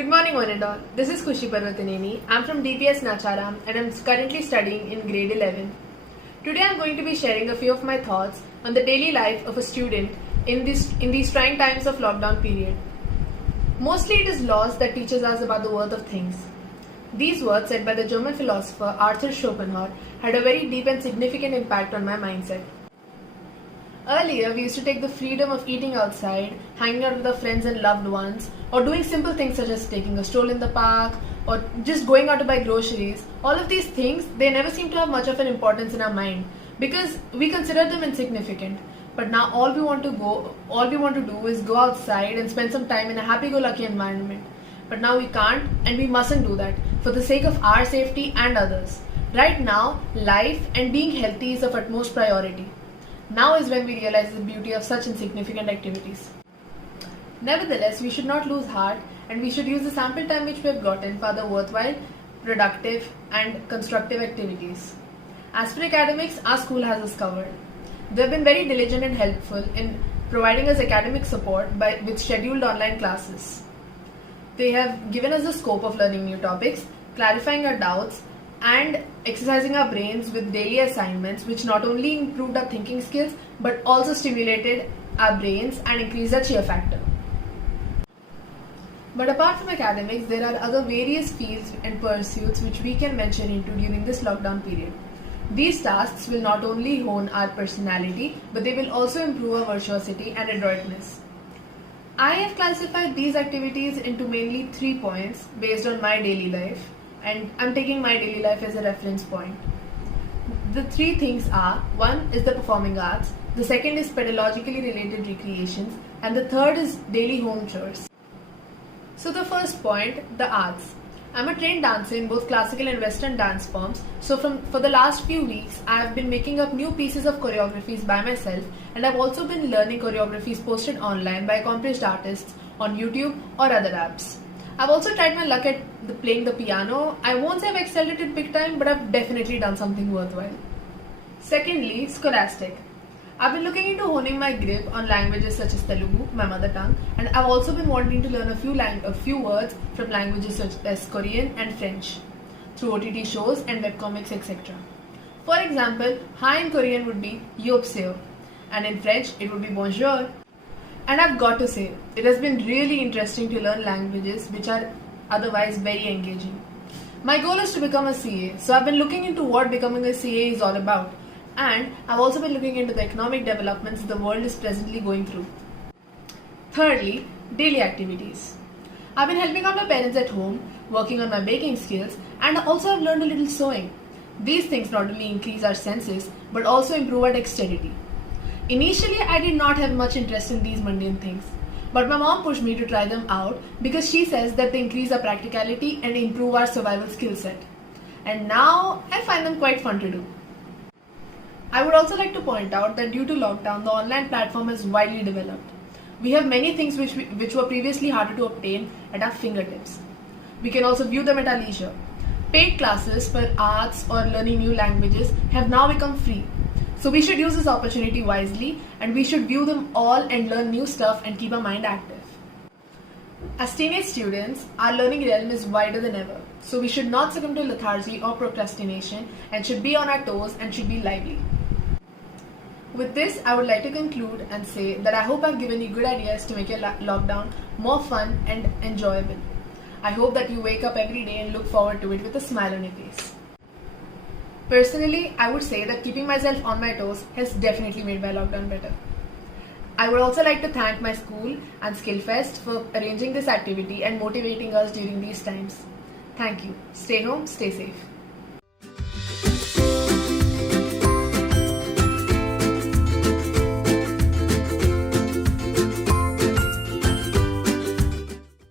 Good morning, one and all. This is Khushi Parvataneni. I'm from DPS Nacharam and I'm currently studying in grade 11. Today I'm going to be sharing a few of my thoughts on the daily life of a student in these trying times of lockdown period. Mostly it is laws that teaches us about the worth of things. These words said by the German philosopher Arthur Schopenhauer had a very deep and significant impact on my mindset. Earlier, we used to take the freedom of eating outside, hanging out with our friends and loved ones, or doing simple things such as taking a stroll in the park, or just going out to buy groceries. All of these things, they never seem to have much of an importance in our mind because we consider them insignificant. But now all we want to do is go outside and spend some time in a happy-go-lucky environment. But now we can't and we mustn't do that for the sake of our safety and others. Right now, life and being healthy is of utmost priority. Now is when we realize the beauty of such insignificant activities. Nevertheless, we should not lose heart and we should use the sample time which we have gotten for the worthwhile, productive and constructive activities. As for academics, our school has us covered. They have been very diligent and helpful in providing us academic support with scheduled online classes. They have given us the scope of learning new topics, clarifying our doubts, and exercising our brains with daily assignments which not only improved our thinking skills but also stimulated our brains and increased our cheer factor. But apart from academics, there are other various fields and pursuits which we can venture into during this lockdown period. These tasks will not only hone our personality but they will also improve our virtuosity and adroitness. I have classified these activities into mainly 3 points based on my daily life, and I'm taking my daily life as a reference point. The 3 things are: 1 is the performing arts, the 2nd is pedagogically related recreations, and the 3rd is daily home chores. So the first point, the arts. I'm a trained dancer in both classical and western dance forms, so for the last few weeks I have been making up new pieces of choreographies by myself, and I've also been learning choreographies posted online by accomplished artists on YouTube or other apps. I've also tried my luck at playing the piano. I won't say I've excelled at it big time, but I've definitely done something worthwhile. Secondly, scholastic. I've been looking into honing my grip on languages such as Telugu, my mother tongue, and I've also been wanting to learn a few words from languages such as Korean and French through OTT shows and webcomics, etc. For example, hi in Korean would be Yopseo, and in French it would be bonjour. And I've got to say, it has been really interesting to learn languages which are otherwise very engaging. My goal is to become a CA, so I've been looking into what becoming a CA is all about. And I've also been looking into the economic developments the world is presently going through. Thirdly, daily activities. I've been helping out my parents at home, working on my baking skills, and also I've learned a little sewing. These things not only increase our senses, but also improve our dexterity. Initially, I did not have much interest in these mundane things, but my mom pushed me to try them out because she says that they increase our practicality and improve our survival skill set. And now, I find them quite fun to do. I would also like to point out that due to lockdown, the online platform has widely developed. We have many things which were previously harder to obtain at our fingertips. We can also view them at our leisure. Paid classes for arts or learning new languages have now become free. So we should use this opportunity wisely and we should view them all and learn new stuff and keep our mind active. As teenage students, our learning realm is wider than ever. So we should not succumb to lethargy or procrastination and should be on our toes and should be lively. With this, I would like to conclude and say that I hope I've given you good ideas to make your lockdown more fun and enjoyable. I hope that you wake up every day and look forward to it with a smile on your face. Personally, I would say that keeping myself on my toes has definitely made my lockdown better. I would also like to thank my school and Skillfest for arranging this activity and motivating us during these times. Thank you. Stay home, stay safe.